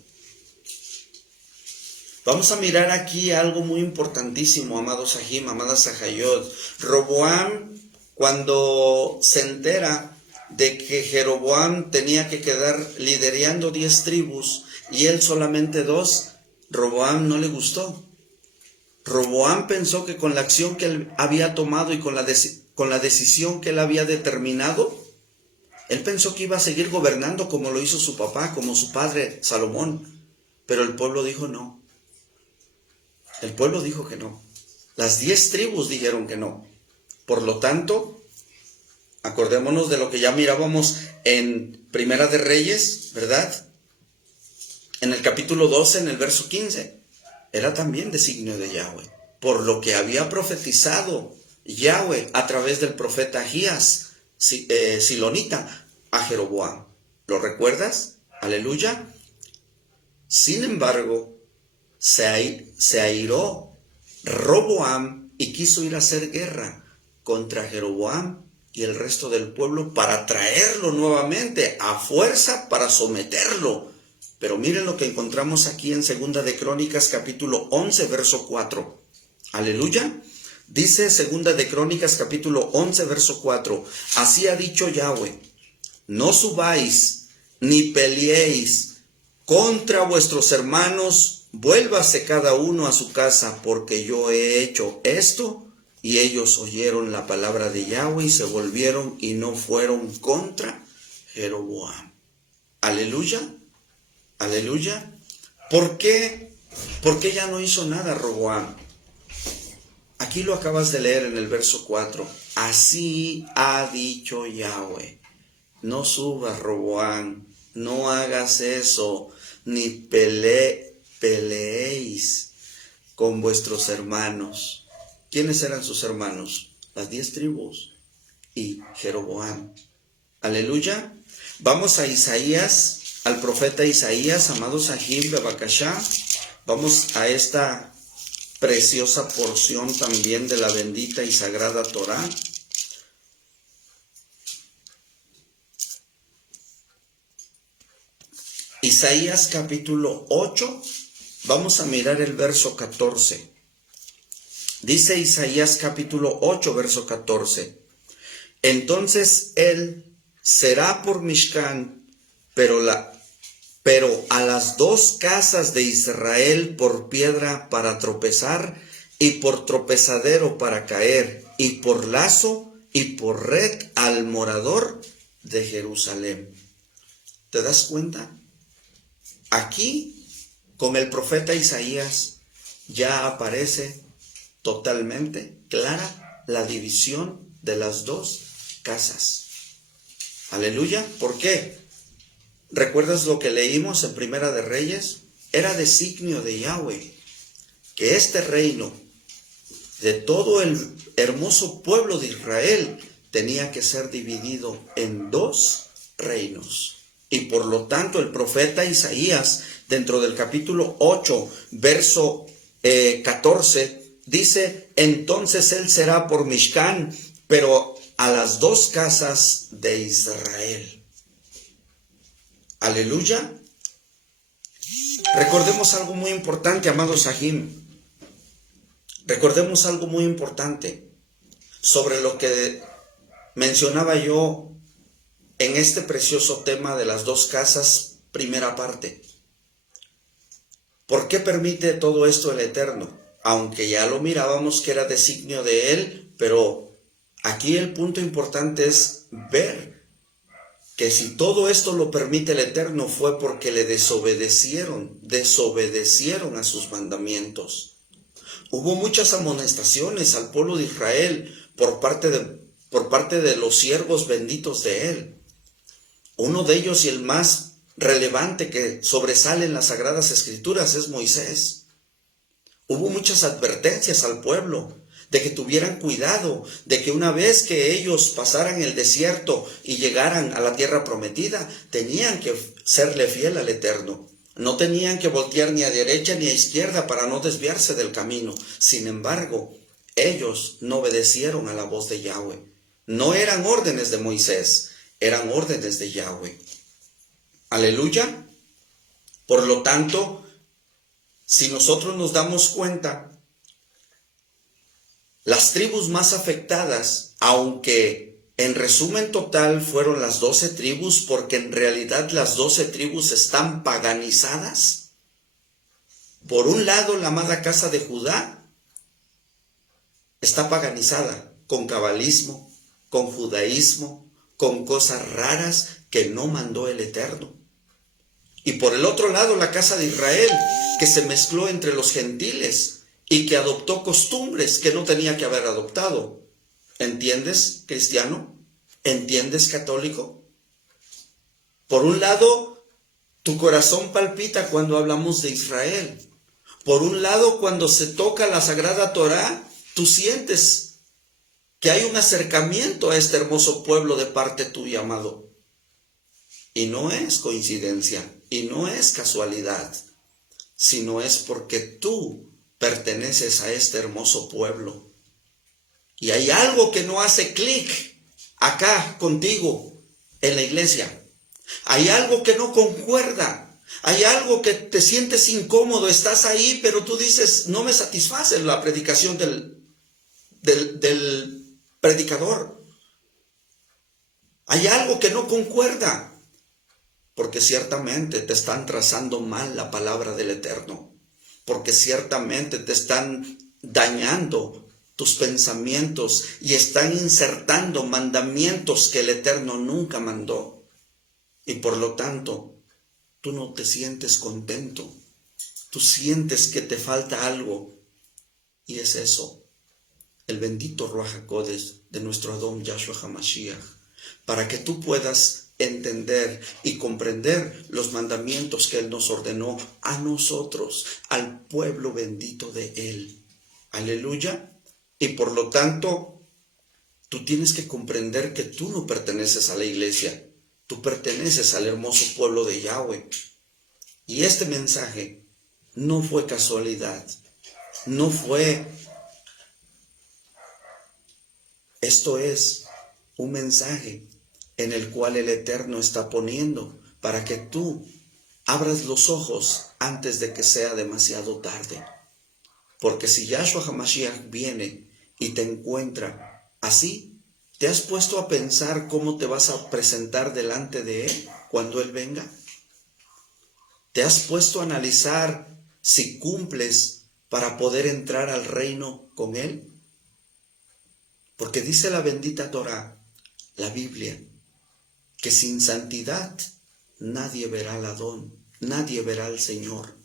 Vamos a mirar aquí algo muy importantísimo, amados Sahim, amadas Sahayot. Roboam, cuando se entera de que Jeroboam tenía que quedar liderando 10 tribus y él solamente 2, Roboam no le gustó. Roboam pensó que con la acción que él había tomado y con la decisión que él había determinado, él pensó que iba a seguir gobernando como lo hizo su papá, como su padre Salomón. Pero el pueblo dijo no. El pueblo dijo que no. Las 10 tribus dijeron que no. Por lo tanto, acordémonos de lo que ya mirábamos en Primera de Reyes, ¿verdad? En el capítulo 12, en el verso 15, era también designio de Yahweh, por lo que había profetizado Yahweh a través del profeta Ahías, silonita, a Jeroboam. ¿Lo recuerdas? Aleluya. Sin embargo, se airó Roboam y quiso ir a hacer guerra contra Jeroboam y el resto del pueblo para traerlo nuevamente a fuerza para someterlo. Pero miren lo que encontramos aquí en Segunda de Crónicas capítulo 11 verso 4. Aleluya. Dice Segunda de Crónicas capítulo 11 verso 4. Así ha dicho Yahweh: no subáis ni peleéis contra vuestros hermanos, vuélvase cada uno a su casa, porque yo he hecho esto. Y ellos oyeron la palabra de Yahweh y se volvieron y no fueron contra Jeroboam. Aleluya, aleluya. ¿Por qué? ¿Por qué ya no hizo nada Roboam? Aquí lo acabas de leer en el verso 4. Así ha dicho Yahweh: no subas, Roboam, no hagas eso, ni peleéis con vuestros hermanos. ¿Quiénes eran sus hermanos? Las 10 tribus y Jeroboam. Aleluya. Vamos a Isaías, al profeta Isaías, amados Sahim Bebakashá. Vamos a esta preciosa porción también de la bendita y sagrada Torá. Isaías capítulo 8, vamos a mirar el verso 14. Dice Isaías capítulo 8, verso 14. Entonces él será por Mishkan, pero a las 2 casas de Israel por piedra para tropezar, y por tropezadero para caer, y por lazo y por red al morador de Jerusalén. ¿Te das cuenta? Aquí, con el profeta Isaías, ya aparece totalmente clara la división de las 2 casas. Aleluya. ¿Por qué? ¿Recuerdas lo que leímos en Primera de Reyes? Era designio de Yahweh que este reino de todo el hermoso pueblo de Israel tenía que ser dividido en 2 reinos. Y por lo tanto el profeta Isaías, dentro del capítulo 8, verso 14, dice: entonces él será por Mishkan, pero a las 2 casas de Israel. Aleluya. Recordemos algo muy importante, amados Sahim. Recordemos algo muy importante sobre lo que mencionaba yo en este precioso tema de las 2 casas, primera parte. ¿Por qué permite todo esto el Eterno? Aunque ya lo mirábamos que era designio de él, pero aquí el punto importante es ver que si todo esto lo permite el Eterno fue porque le desobedecieron a sus mandamientos. Hubo muchas amonestaciones al pueblo de Israel por parte de los siervos benditos de él. Uno de ellos y el más relevante que sobresale en las Sagradas Escrituras es Moisés. Hubo muchas advertencias al pueblo de que tuvieran cuidado, de que una vez que ellos pasaran el desierto y llegaran a la tierra prometida, tenían que serle fiel al Eterno. No tenían que voltear ni a derecha ni a izquierda para no desviarse del camino. Sin embargo, ellos no obedecieron a la voz de Yahweh. No eran órdenes de Moisés, eran órdenes de Yahweh. Aleluya. Por lo tanto, si nosotros nos damos cuenta, las tribus más afectadas, aunque en resumen total fueron las 12 tribus, porque en realidad las 12 tribus están paganizadas. Por un lado, la amada casa de Judá está paganizada con cabalismo, con judaísmo, con cosas raras que no mandó el Eterno. Y por el otro lado, la casa de Israel, que se mezcló entre los gentiles y que adoptó costumbres que no tenía que haber adoptado. ¿Entiendes, cristiano? ¿Entiendes, católico? Por un lado, tu corazón palpita cuando hablamos de Israel. Por un lado, cuando se toca la Sagrada Torá, tú sientes que hay un acercamiento a este hermoso pueblo de parte tuya, amado. Y no es coincidencia, y no es casualidad, sino es porque tú perteneces a este hermoso pueblo. Y hay algo que no hace clic acá contigo en la iglesia. Hay algo que no concuerda. Hay algo que te sientes incómodo. Estás ahí, pero tú dices, no me satisface la predicación del predicador. Hay algo que no concuerda. Porque ciertamente te están trazando mal la palabra del Eterno. Porque ciertamente te están dañando tus pensamientos y están insertando mandamientos que el Eterno nunca mandó. Y por lo tanto, tú no te sientes contento. Tú sientes que te falta algo. Y es eso, el bendito Ruach HaKodesh de nuestro Adón Yahshua HaMashiach, para que tú puedas entender y comprender los mandamientos que Él nos ordenó a nosotros, al pueblo bendito de Él. Aleluya. Y por lo tanto, tú tienes que comprender que tú no perteneces a la iglesia. Tú perteneces al hermoso pueblo de Yahweh. Y este mensaje no fue casualidad. No fue... Esto es un mensaje en el cual el Eterno está poniendo para que tú abras los ojos antes de que sea demasiado tarde. Porque si Yahshua HaMashiach viene y te encuentra así, ¿te has puesto a pensar cómo te vas a presentar delante de Él cuando Él venga? ¿Te has puesto a analizar si cumples para poder entrar al reino con Él? Porque dice la bendita Torá, la Biblia, que sin santidad nadie verá al Adón, nadie verá al Señor.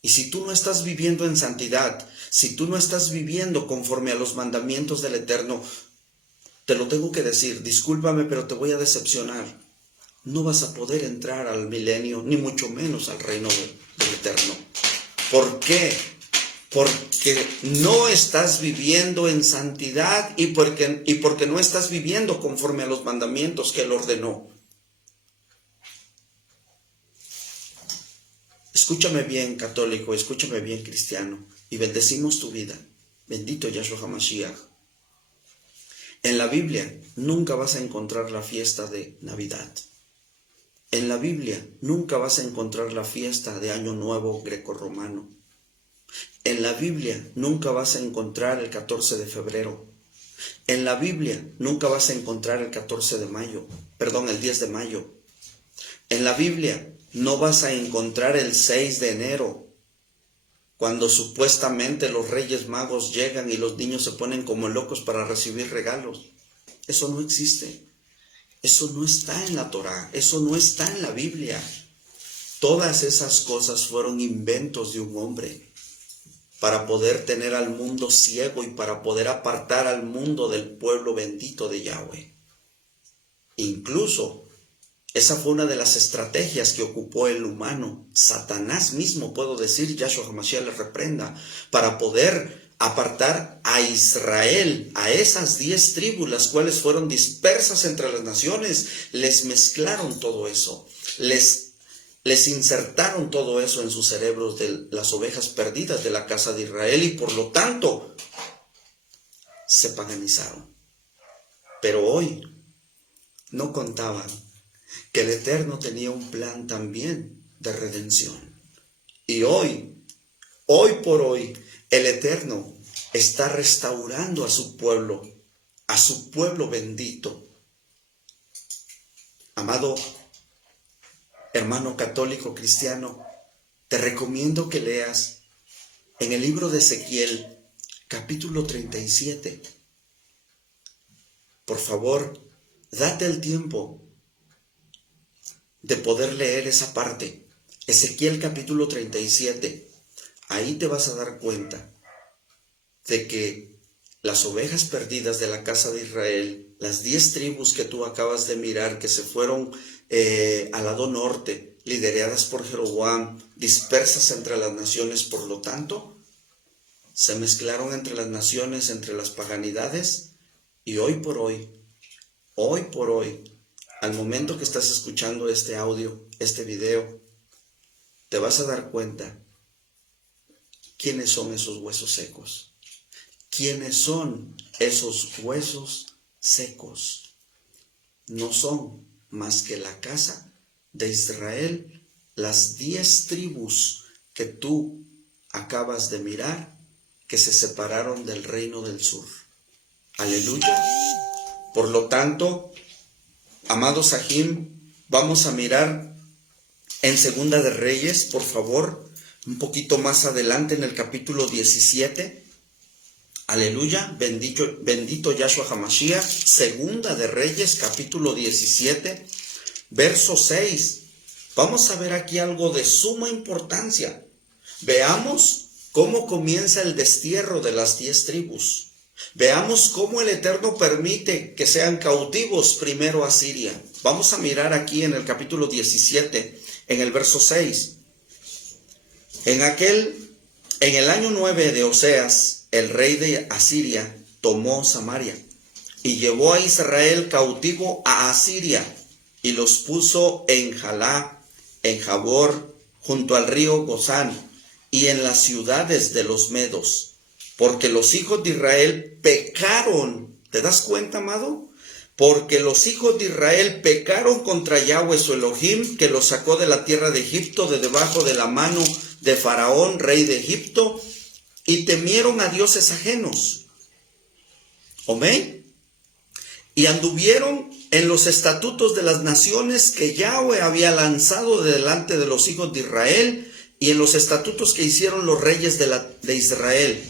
Y si tú no estás viviendo en santidad, si tú no estás viviendo conforme a los mandamientos del Eterno, te lo tengo que decir, discúlpame, pero te voy a decepcionar. No vas a poder entrar al milenio, ni mucho menos al reino del Eterno. ¿Por qué? Porque no estás viviendo en santidad y porque no estás viviendo conforme a los mandamientos que Él ordenó. Escúchame bien, católico, escúchame bien, cristiano, y bendecimos tu vida. Bendito Yahshua HaMashiach. En la Biblia nunca vas a encontrar la fiesta de Navidad. En la Biblia nunca vas a encontrar la fiesta de Año Nuevo grecorromano. En la Biblia nunca vas a encontrar el 14 de febrero. En la Biblia nunca vas a encontrar el 10 de mayo. En la Biblia no vas a encontrar el 6 de enero, cuando supuestamente los Reyes Magos llegan y los niños se ponen como locos para recibir regalos. Eso no existe. Eso no está en la Torá. Eso no está en la Biblia. Todas esas cosas fueron inventos de un hombre para poder tener al mundo ciego y para poder apartar al mundo del pueblo bendito de Yahweh. Incluso, esa fue una de las estrategias que ocupó el humano. Satanás mismo, puedo decir, Yahshua HaMashiach le reprenda, para poder apartar a Israel, a esas 10 tribus, las cuales fueron dispersas entre las naciones. Les mezclaron todo eso, les insertaron todo eso en sus cerebros de las ovejas perdidas de la casa de Israel y por lo tanto se paganizaron. Pero hoy no contaban que el Eterno tenía un plan también de redención. Y hoy por hoy, el Eterno está restaurando a su pueblo bendito. Amado hermano católico cristiano, te recomiendo que leas en el libro de Ezequiel, capítulo 37. Por favor, date el tiempo de poder leer esa parte. Ezequiel capítulo 37. Ahí te vas a dar cuenta de que las ovejas perdidas de la casa de Israel, las 10 tribus que tú acabas de mirar, que se fueron al lado norte, lideradas por Jeroboam, dispersas entre las naciones, por lo tanto, se mezclaron entre las naciones, entre las paganidades, y hoy por hoy, al momento que estás escuchando este audio, este video, te vas a dar cuenta quiénes son esos huesos secos. ¿Quiénes son esos huesos secos? No son más que la casa de Israel, las 10 tribus que tú acabas de mirar, que se separaron del reino del sur. Aleluya. Por lo tanto, amados Sahim, vamos a mirar en Segunda de Reyes, por favor, un poquito más adelante en el capítulo 17. Aleluya, bendito Yahshua HaMashiach. Segunda de Reyes, capítulo 17, verso 6. Vamos a ver aquí algo de suma importancia. Veamos cómo comienza el destierro de las 10 tribus. Veamos cómo el Eterno permite que sean cautivos primero a Siria. Vamos a mirar aquí en el capítulo 17, en el verso 6. En el año 9 de Oseas, el rey de Asiria tomó Samaria y llevó a Israel cautivo a Asiria y los puso en Jalá, en Jabor, junto al río Gozán y en las ciudades de los medos. Porque los hijos de Israel pecaron. ¿Te das cuenta, amado? Porque los hijos de Israel pecaron contra Yahweh su Elohim, que los sacó de la tierra de Egipto, de debajo de la mano de Faraón, rey de Egipto, y temieron a dioses ajenos. Amén. Y anduvieron en los estatutos de las naciones que Yahweh había lanzado de delante de los hijos de Israel, y en los estatutos que hicieron los reyes de Israel.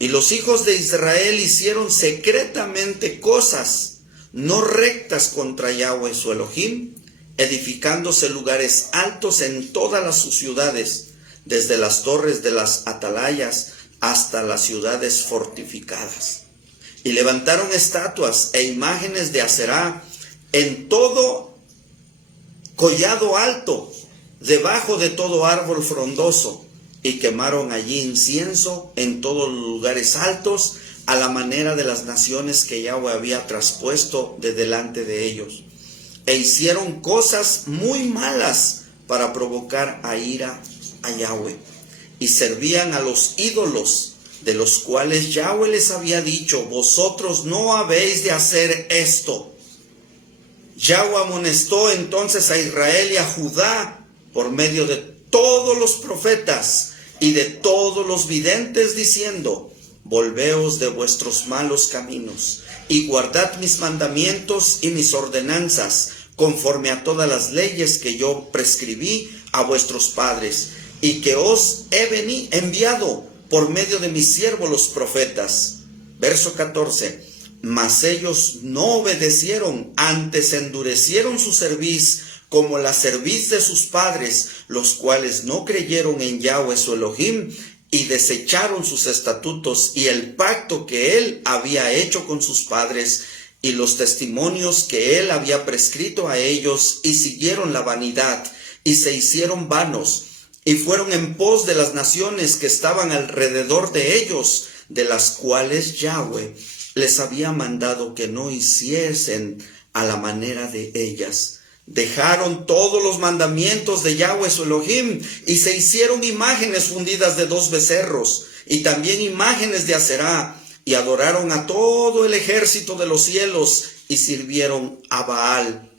Y los hijos de Israel hicieron secretamente cosas no rectas contra Yahweh su Elohim, edificándose lugares altos en todas sus ciudades, desde las torres de las atalayas hasta las ciudades fortificadas. Y levantaron estatuas e imágenes de Aserá en todo collado alto, debajo de todo árbol frondoso, y quemaron allí incienso en todos los lugares altos, a la manera de las naciones que Yahweh había traspuesto de delante de ellos. E hicieron cosas muy malas para provocar a ira a Yahweh. Y servían a los ídolos, de los cuales Yahweh les había dicho: vosotros no habéis de hacer esto. Yahweh amonestó entonces a Israel y a Judá por medio de todos los profetas y de todos los videntes, diciendo: volveos de vuestros malos caminos y guardad mis mandamientos y mis ordenanzas, conforme a todas las leyes que yo prescribí a vuestros padres, y que os he enviado por medio de mis siervos los profetas. Verso 14. Mas ellos no obedecieron, antes endurecieron su cerviz, como la cerviz de sus padres, los cuales no creyeron en Yahweh su Elohim, y desecharon sus estatutos y el pacto que él había hecho con sus padres, y los testimonios que él había prescrito a ellos, y siguieron la vanidad, y se hicieron vanos, y fueron en pos de las naciones que estaban alrededor de ellos, de las cuales Yahweh les había mandado que no hiciesen a la manera de ellas. Dejaron todos los mandamientos de Yahweh su Elohim y se hicieron imágenes fundidas de 2 becerros y también imágenes de Aserá, y adoraron a todo el ejército de los cielos y sirvieron a Baal.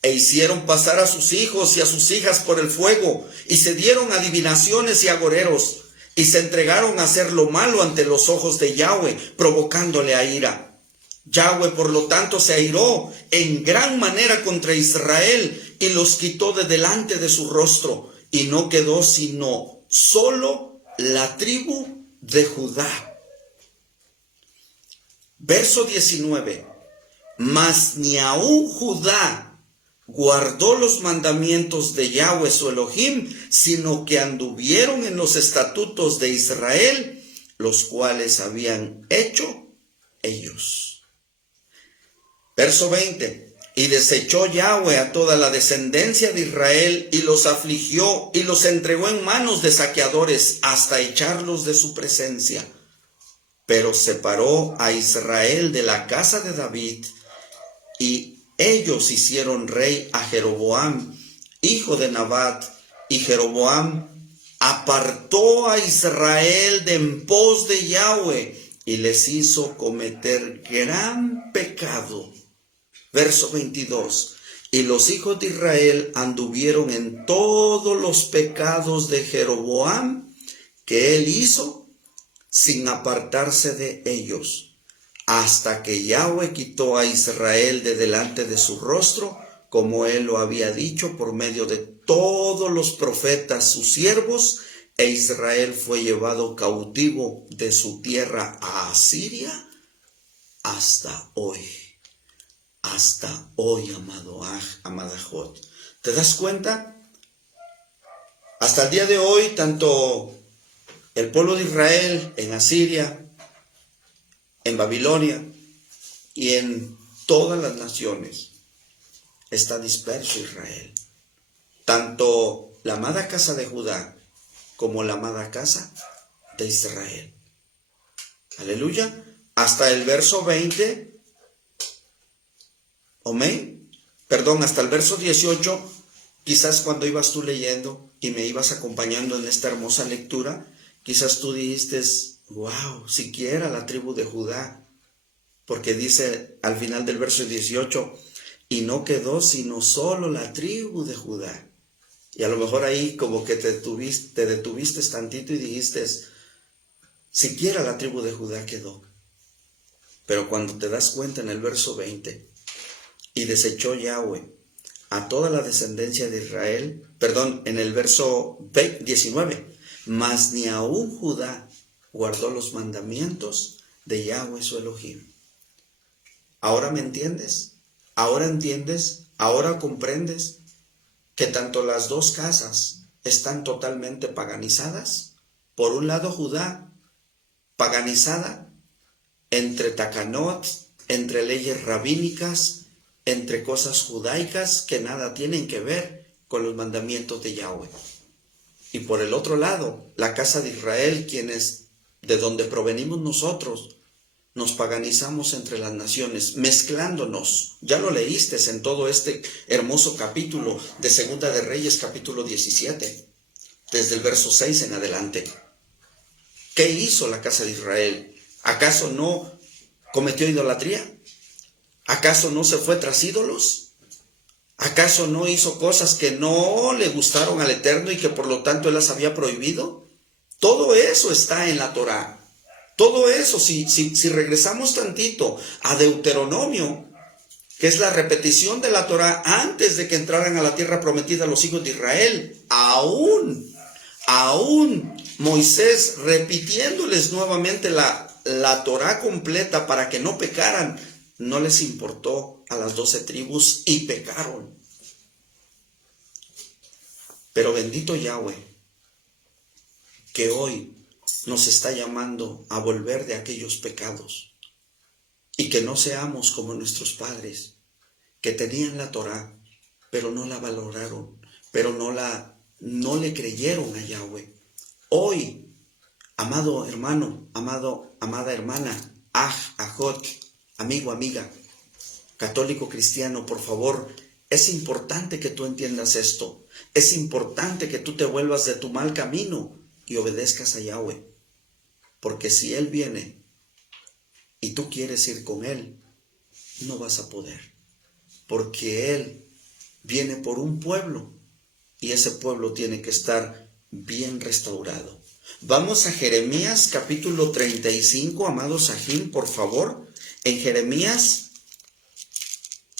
E hicieron pasar a sus hijos y a sus hijas por el fuego, y se dieron adivinaciones y agoreros, y se entregaron a hacer lo malo ante los ojos de Yahweh, provocándole a ira. Yahweh, por lo tanto, se airó en gran manera contra Israel y los quitó de delante de su rostro, y no quedó sino solo la tribu de Judá. Verso 19. Mas ni aun Judá guardó los mandamientos de Yahweh su Elohim, sino que anduvieron en los estatutos de Israel, los cuales habían hecho ellos. Verso 20. Y desechó Yahweh a toda la descendencia de Israel, y los afligió, y los entregó en manos de saqueadores, hasta echarlos de su presencia. Pero separó a Israel de la casa de David, y Ellos hicieron rey a Jeroboam, hijo de Nabat, y Jeroboam apartó a Israel de en pos de Yahweh y les hizo cometer gran pecado. Verso 22. Y los hijos de Israel anduvieron en todos los pecados de Jeroboam que él hizo, sin apartarse de ellos, hasta que Yahweh quitó a Israel de delante de su rostro, como él lo había dicho por medio de todos los profetas sus siervos, e Israel fue llevado cautivo de su tierra a Asiria hasta hoy. Hasta hoy, amada Jod. ¿Te das cuenta? Hasta el día de hoy, tanto el pueblo de Israel en Asiria, en Babilonia y en todas las naciones, está disperso Israel. Tanto la amada casa de Judá como la amada casa de Israel. Aleluya. Hasta el verso 20. Amén. Perdón, hasta el verso 18, quizás cuando ibas tú leyendo y me ibas acompañando en esta hermosa lectura, quizás tú dijiste, wow, siquiera la tribu de Judá, porque dice al final del verso 18, y no quedó sino solo la tribu de Judá. Y a lo mejor ahí como que te detuviste tantito y dijiste, siquiera la tribu de Judá quedó. Pero cuando te das cuenta en el verso 20, y desechó Yahweh a toda la descendencia de Israel, en el verso 19, mas ni aún Judá guardó los mandamientos de Yahweh su Elohim. ¿Ahora me entiendes? ¿Ahora entiendes? ¿Ahora comprendes que tanto las dos casas están totalmente paganizadas? Por un lado Judá, paganizada entre takanot, entre leyes rabínicas, entre cosas judaicas que nada tienen que ver con los mandamientos de Yahweh. Y por el otro lado, la casa de Israel, quienes de donde provenimos nosotros, nos paganizamos entre las naciones, mezclándonos. Ya lo leíste en todo este hermoso capítulo de Segunda de Reyes, capítulo 17, desde el verso 6 en adelante. ¿Qué hizo la casa de Israel? ¿Acaso no cometió idolatría? ¿Acaso no se fue tras ídolos? ¿Acaso no hizo cosas que no le gustaron al Eterno y que por lo tanto Él las había prohibido? Todo eso está en la Torá. Todo eso, si regresamos tantito a Deuteronomio, que es la repetición de la Torá antes de que entraran a la tierra prometida los hijos de Israel, aún Moisés repitiéndoles nuevamente la Torá completa para que no pecaran, no les importó a las 12 tribus y pecaron. Pero bendito Yahweh, que hoy nos está llamando a volver de aquellos pecados y que no seamos como nuestros padres, que tenían la Torá, pero no la valoraron, pero no le creyeron a Yahweh. Hoy, amado hermano, amada hermana, ajot, amigo, amiga, católico cristiano, por favor, es importante que tú entiendas esto. Es importante que tú te vuelvas de tu mal camino y obedezcas a Yahweh. Porque si Él viene y tú quieres ir con Él, no vas a poder. Porque Él viene por un pueblo y ese pueblo tiene que estar bien restaurado. Vamos a Jeremías capítulo 35, amados Sahim, por favor. En Jeremías,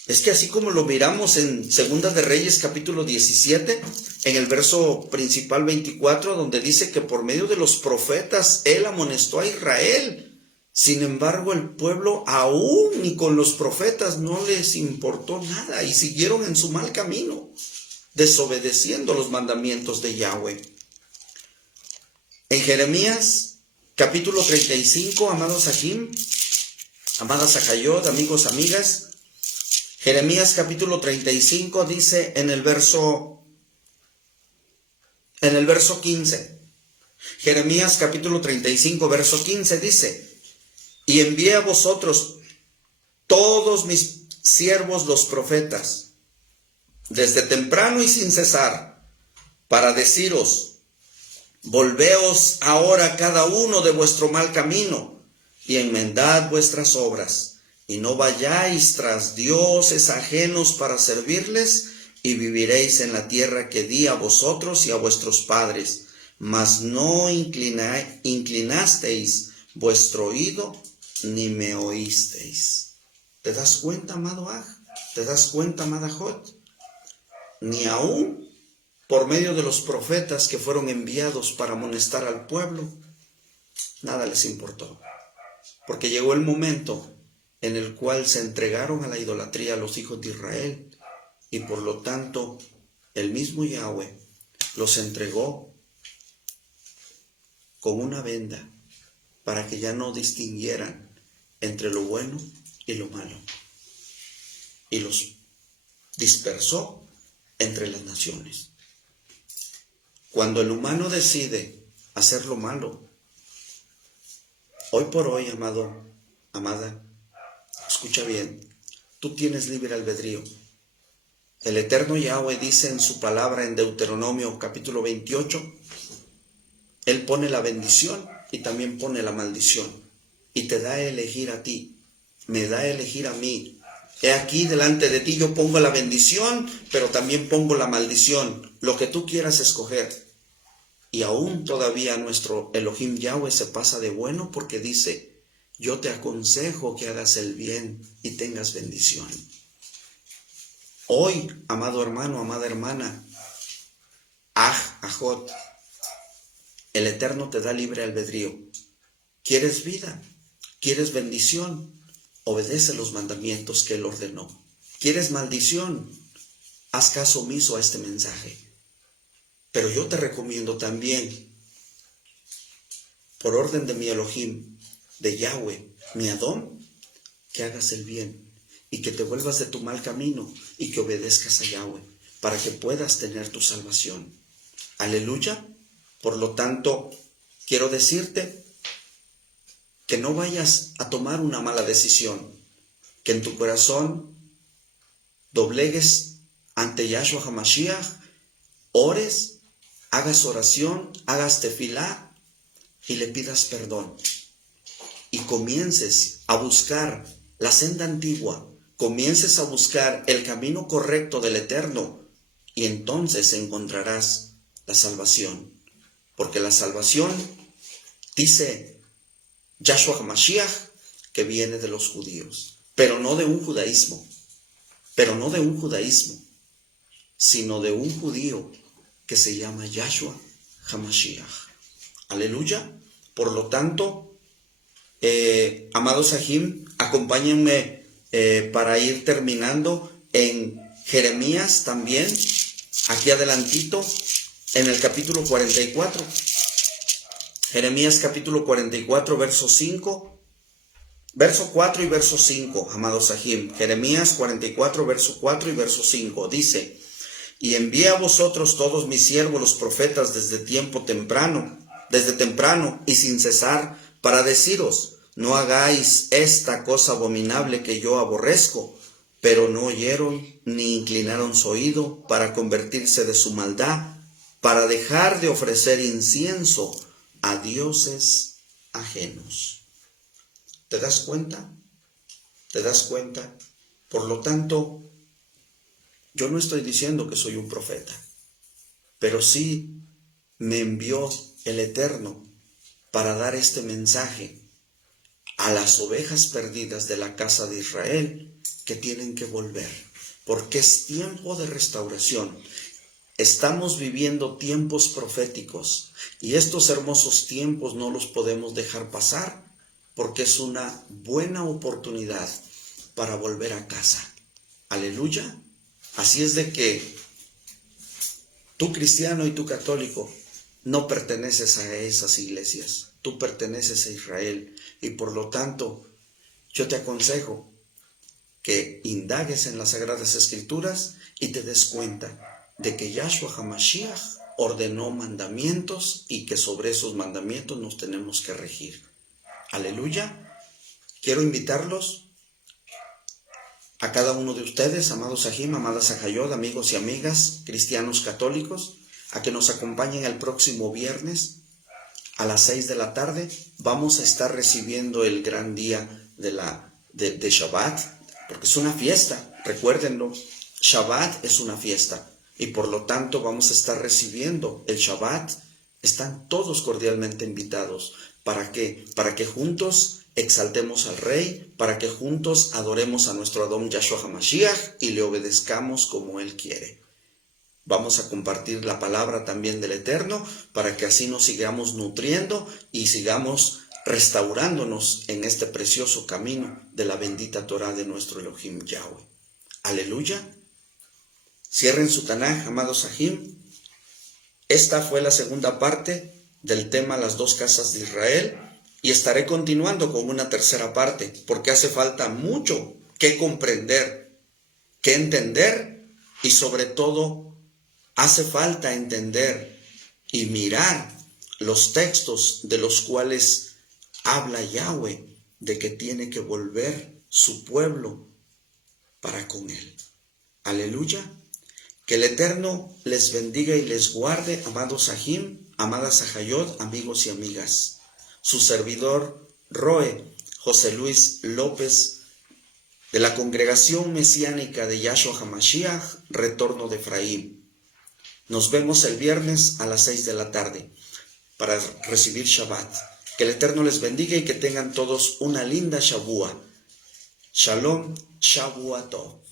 es que así como lo miramos en Segunda de Reyes capítulo 17, en el verso principal 24, donde dice que por medio de los profetas Él amonestó a Israel. Sin embargo, el pueblo aún ni con los profetas no les importó nada y siguieron en su mal camino, desobedeciendo los mandamientos de Yahweh. En Jeremías capítulo 35, amados Sahim, amadas Acayot, amigos, amigas, Jeremías capítulo 35 dice en el verso 15. Jeremías capítulo 35, verso 15 dice: y envié a vosotros todos mis siervos los profetas, desde temprano y sin cesar, para deciros: volveos ahora cada uno de vuestro mal camino, y enmendad vuestras obras, y no vayáis tras dioses ajenos para servirles, y viviréis en la tierra que di a vosotros y a vuestros padres, mas no inclinasteis vuestro oído, ni me oísteis. ¿Te das cuenta, amado Aj? ¿Te das cuenta, amada Jot? Ni aún por medio de los profetas que fueron enviados para amonestar al pueblo, nada les importó. Porque llegó el momento en el cual se entregaron a la idolatría a los hijos de Israel, y por lo tanto el mismo Yahweh los entregó con una venda para que ya no distinguieran entre lo bueno y lo malo, y los dispersó entre las naciones. Cuando el humano decide hacer lo malo, hoy por hoy, amado, amada, escucha bien, tú tienes libre albedrío. El eterno Yahweh dice en su palabra en Deuteronomio capítulo 28, Él pone la bendición y también pone la maldición, y te da a elegir a ti, me da a elegir a mí. He aquí delante de ti yo pongo la bendición, pero también pongo la maldición, lo que tú quieras escoger. Y aún todavía nuestro Elohim Yahweh se pasa de bueno porque dice: yo te aconsejo que hagas el bien y tengas bendición. Hoy, amado hermano, amada hermana, Ajot, el Eterno te da libre albedrío. ¿Quieres vida? ¿Quieres bendición? Obedece los mandamientos que Él ordenó. ¿Quieres maldición? Haz caso omiso a este mensaje. Pero yo te recomiendo también, por orden de mi Elohim, de Yahweh, mi Adón, que hagas el bien y que te vuelvas de tu mal camino y que obedezcas a Yahweh para que puedas tener tu salvación. Aleluya. Por lo tanto, quiero decirte que no vayas a tomar una mala decisión, que en tu corazón doblegues ante Yahshua HaMashiach, ores, hagas oración, hagas tefilá y le pidas perdón. Y comiences a buscar la senda antigua, comiences a buscar el camino correcto del Eterno, y entonces encontrarás la salvación. Porque la salvación, dice Yahshua HaMashiach, que viene de los judíos, pero no de un judaísmo, sino de un judío que se llama Yahshua HaMashiach. Aleluya. Por lo tanto, amados Sahim, acompáñenme para ir terminando en Jeremías también, aquí adelantito, en el capítulo 44. Jeremías capítulo 44, verso 5, verso 4 y verso 5, amados Sahim. Jeremías 44, verso 4 y verso 5, dice: y envié a vosotros todos mis siervos los profetas desde temprano y sin cesar, para deciros: no hagáis esta cosa abominable que yo aborrezco. Pero no oyeron ni inclinaron su oído para convertirse de su maldad, para dejar de ofrecer incienso a dioses ajenos. ¿Te das cuenta? ¿Te das cuenta? Por lo tanto, yo no estoy diciendo que soy un profeta, pero sí me envió el Eterno para dar este mensaje a las ovejas perdidas de la casa de Israel, que tienen que volver, porque es tiempo de restauración. Estamos viviendo tiempos proféticos, y estos hermosos tiempos no los podemos dejar pasar, porque es una buena oportunidad para volver a casa. Aleluya. Así es de que tú, cristiano, y tú, católico, no perteneces a esas iglesias. Tú perteneces a Israel, y por lo tanto yo te aconsejo que indagues en las Sagradas Escrituras y te des cuenta de que Yahshua HaMashiach ordenó mandamientos y que sobre esos mandamientos nos tenemos que regir. Aleluya. Quiero invitarlos a cada uno de ustedes, amados Sahim, amadas Sahayot, amigos y amigas, cristianos católicos, a que nos acompañen el próximo viernes a las 6 de la tarde. Vamos a estar recibiendo el gran día de Shabbat, porque es una fiesta, recuérdenlo. Shabbat es una fiesta y por lo tanto vamos a estar recibiendo el Shabbat. Están todos cordialmente invitados. ¿Para qué? Para que juntos exaltemos al Rey, para que juntos adoremos a nuestro Adón Yahshua HaMashiach y le obedezcamos como Él quiere. Vamos a compartir la palabra también del Eterno para que así nos sigamos nutriendo y sigamos restaurándonos en este precioso camino de la bendita Torah de nuestro Elohim Yahweh. Aleluya. Cierren su Tanaj, amados Sahim. Esta fue la segunda parte del tema Las dos casas de Israel y estaré continuando con una tercera parte porque hace falta mucho que comprender, que entender y sobre todo hace falta entender y mirar los textos de los cuales habla Yahweh de que tiene que volver su pueblo para con Él. Aleluya. Que el Eterno les bendiga y les guarde, amados Sahim, amadas Sahayot, amigos y amigas. Su servidor Roe, José Luis López, de la Congregación Mesiánica de Yahshua HaMashiach, Retorno de Efraín. Nos vemos el viernes a las 6 de la tarde para recibir Shabbat. Que el Eterno les bendiga y que tengan todos una linda Shavua. Shalom, Shavuot Tov.